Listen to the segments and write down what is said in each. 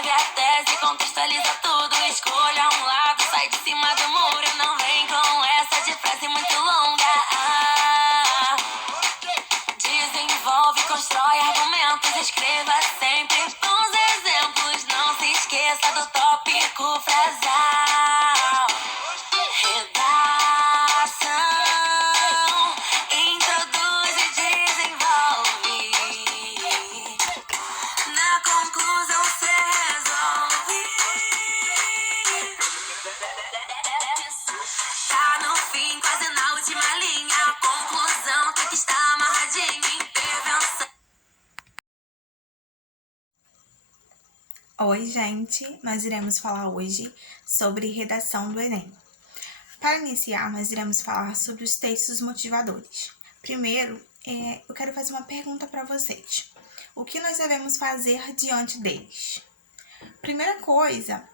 escreve a tese, contextualiza tudo, escolha um lado, sai de cima do muro. Não vem com essa de frase muito longa. Desenvolve, constrói argumentos, escreva sempre bons exemplos. Não se esqueça do tópico frasal. Redação introduz e desenvolve. Na conclusão cê resolve. Tá no fim, quase na última linha. A conclusão tem que estar amarradinha. Intervenção. Oi, gente! Nós iremos falar hoje sobre redação do Enem. Para iniciar, nós iremos falar sobre os textos motivadores. Primeiro, eu quero fazer uma pergunta para vocês. O que nós devemos fazer diante deles? Primeira coisa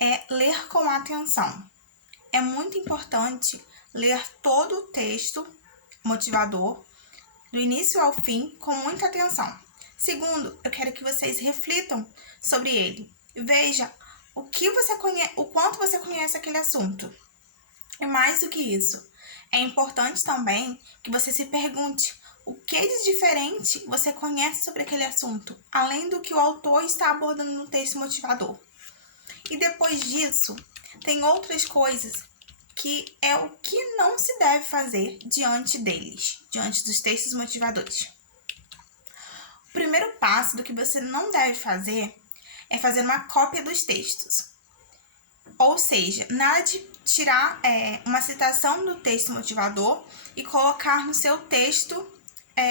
é ler com atenção. É muito importante ler todo o texto motivador, do início ao fim, com muita atenção. Segundo, eu quero que vocês reflitam sobre ele. Veja o quanto você conhece aquele assunto. E mais do que isso, é importante também que você se pergunte o que de diferente você conhece sobre aquele assunto, além do que o autor está abordando no texto motivador. E depois disso, tem outras coisas que é o que não se deve fazer diante deles, diante dos textos motivadores. O primeiro passo do que você não deve fazer é fazer uma cópia dos textos. Ou seja, nada de tirar uma citação do texto motivador e colocar no seu texto,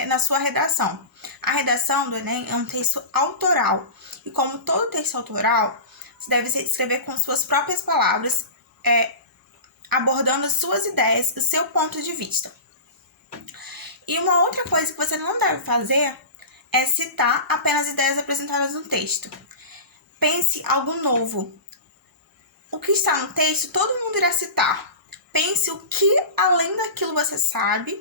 na sua redação. A redação do Enem é um texto autoral. E como todo texto autoral, você deve escrever com suas próprias palavras, abordando as suas ideias, o seu ponto de vista. E uma outra coisa que você não deve fazer é citar apenas ideias apresentadas no texto. Pense algo novo. O que está no texto, todo mundo irá citar. Pense o que além daquilo você sabe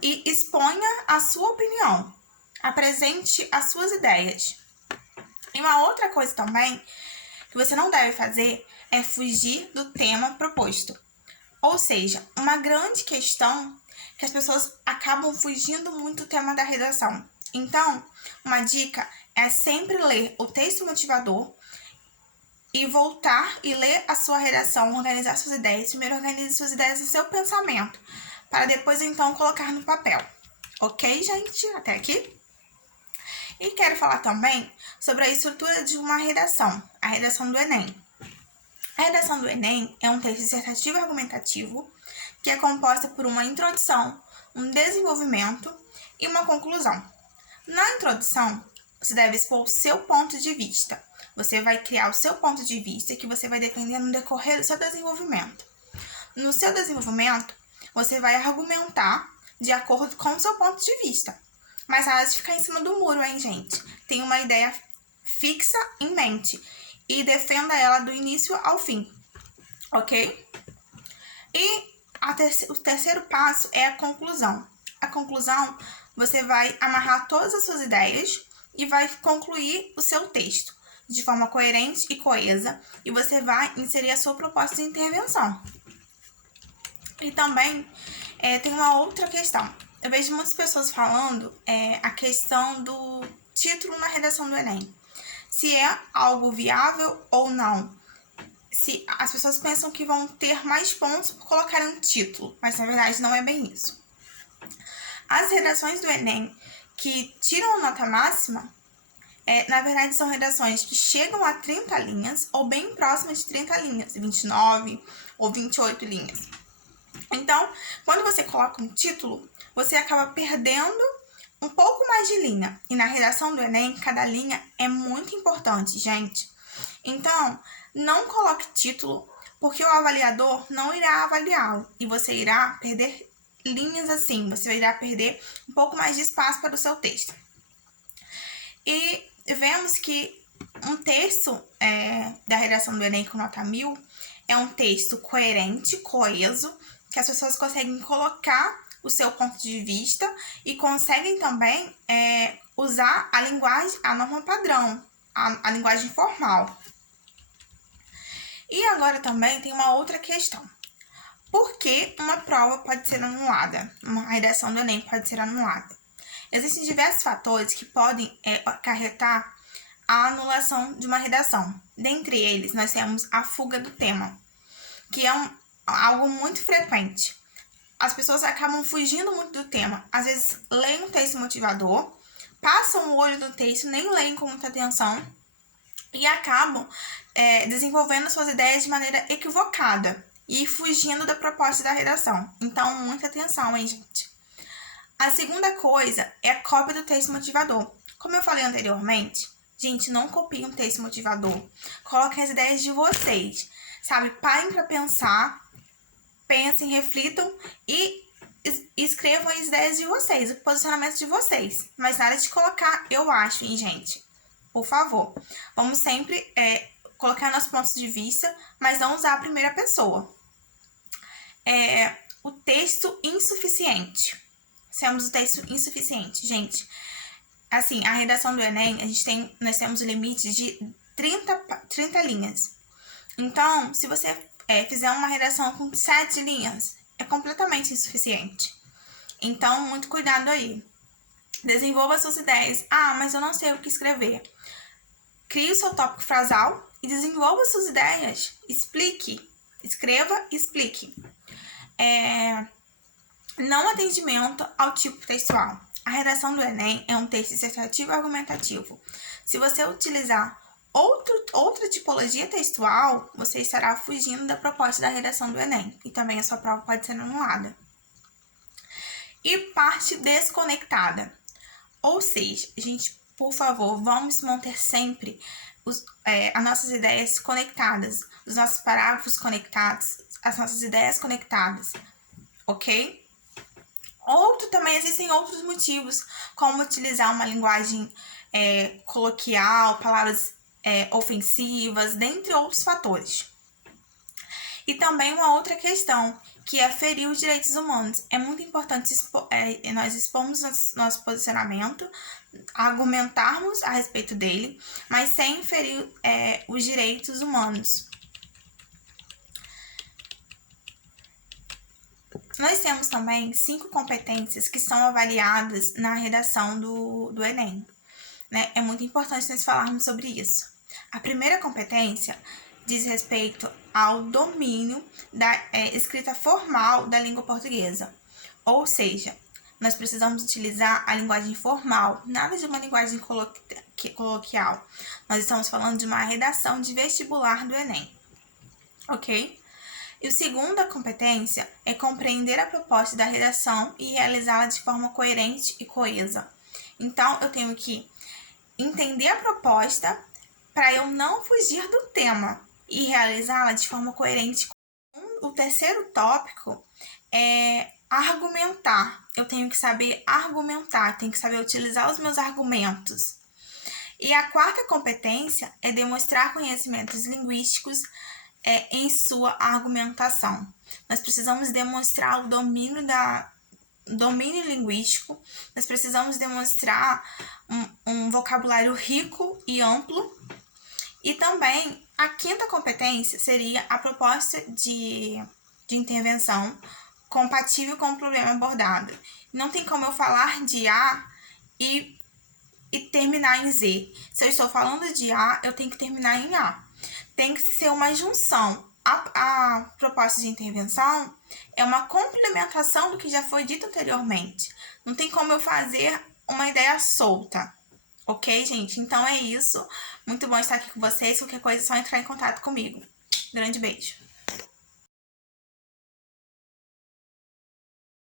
e exponha a sua opinião. Apresente as suas ideias. E uma outra coisa também que você não deve fazer é fugir do tema proposto. Ou seja, uma grande questão que as pessoas acabam fugindo muito do tema da redação. Então, uma dica é sempre ler o texto motivador e voltar e ler a sua redação, organizar suas ideias. Primeiro, organize suas ideias no seu pensamento, para depois, então, colocar no papel. Ok, gente? Até aqui? E quero falar também sobre a estrutura de uma redação, a redação do Enem. A redação do Enem é um texto dissertativo argumentativo que é composta por uma introdução, um desenvolvimento e uma conclusão. Na introdução, você deve expor o seu ponto de vista. Você vai criar o seu ponto de vista que você vai defender no decorrer do seu desenvolvimento. No seu desenvolvimento, você vai argumentar de acordo com o seu ponto de vista. Mas nada de ficar em cima do muro, hein, gente? Tenha uma ideia fixa em mente e defenda ela do início ao fim, ok? E o terceiro passo é a conclusão. A conclusão, você vai amarrar todas as suas ideias e vai concluir o seu texto de forma coerente e coesa, e você vai inserir a sua proposta de intervenção. E também tem uma outra questão. Eu vejo muitas pessoas falando a questão do título na redação do Enem. Se é algo viável ou não. Se as pessoas pensam que vão ter mais pontos por colocar um título, mas na verdade não é bem isso. As redações do Enem que tiram a nota máxima, na verdade são redações que chegam a 30 linhas ou bem próximas de 30 linhas, 29 ou 28 linhas. Então, quando você coloca um título, você acaba perdendo um pouco mais de linha. E na redação do Enem, cada linha é muito importante, gente. Então, não coloque título, porque o avaliador não irá avaliá-lo. E você irá perder linhas assim, você irá perder um pouco mais de espaço para o seu texto. E vemos que um texto da redação do Enem com nota 1000 é um texto coerente, coeso, que as pessoas conseguem colocar o seu ponto de vista e conseguem também usar a linguagem, a norma padrão. a linguagem formal. E agora também tem uma outra questão. Por que uma prova pode ser anulada? Uma redação do Enem pode ser anulada? Existem diversos fatores que podem acarretar a anulação de uma redação. Dentre eles, nós temos a fuga do tema, que é algo muito frequente. As pessoas acabam fugindo muito do tema. Às vezes, leem um texto motivador, passam o olho do texto, nem leem com muita atenção e acabam desenvolvendo suas ideias de maneira equivocada e fugindo da proposta da redação. Então, muita atenção, hein, gente? A segunda coisa é a cópia do texto motivador. Como eu falei anteriormente, gente, não copiem um texto motivador. Coloquem as ideias de vocês, sabe? Parem para pensar, pensem, reflitam e escrevam as ideias de vocês, o posicionamento de vocês. Mas nada de colocar eu acho, hein, gente? Por favor, vamos sempre colocar nossos pontos de vista, mas não usar a primeira pessoa. O texto insuficiente. Temos o texto insuficiente. Gente, assim, a redação do Enem, nós temos o limite de 30 linhas. Então, se você fizer uma redação com 7 linhas, é completamente insuficiente. Então, muito cuidado aí. Desenvolva suas ideias. Ah, mas eu não sei o que escrever. Crie o seu tópico frasal e desenvolva suas ideias. Explique. Escreva e explique. Não atendimento ao tipo textual. A redação do Enem é um texto dissertativo e argumentativo. Se você utilizar outra tipologia textual, você estará fugindo da proposta da redação do Enem. E também a sua prova pode ser anulada. E parte desconectada. Ou seja, gente, por favor, vamos manter sempre as nossas ideias conectadas, os nossos parágrafos conectados, as nossas ideias conectadas, ok? Também existem outros motivos, como utilizar uma linguagem coloquial, palavras ofensivas, dentre outros fatores. E também uma outra questão, que é ferir os direitos humanos. É muito importante nós expormos nosso posicionamento, argumentarmos a respeito dele, mas sem ferir os direitos humanos. Nós temos também 5 competências que são avaliadas na redação do Enem. Né? É muito importante nós falarmos sobre isso. A primeira competência diz respeito ao domínio da escrita formal da língua portuguesa. Ou seja, nós precisamos utilizar a linguagem formal, nada de uma linguagem coloquial. Nós estamos falando de uma redação de vestibular do Enem. Ok? E a segunda competência é compreender a proposta da redação e realizá-la de forma coerente e coesa. Então, eu tenho que entender a proposta para eu não fugir do tema e realizá-la de forma coerente. O terceiro tópico é argumentar. Eu tenho que saber argumentar, tenho que saber utilizar os meus argumentos. E a quarta competência é demonstrar conhecimentos linguísticos em sua argumentação. Nós precisamos demonstrar o domínio linguístico, nós precisamos demonstrar um vocabulário rico e amplo. E também a quinta competência seria a proposta de intervenção compatível com o problema abordado. Não tem como eu falar de A e terminar em Z. Se eu estou falando de A, eu tenho que terminar em A. Tem que ser uma junção. A proposta de intervenção é uma complementação do que já foi dito anteriormente. Não tem como eu fazer uma ideia solta. Ok, gente? Então é isso. Muito bom estar aqui com vocês. Qualquer coisa é só entrar em contato comigo. Grande beijo.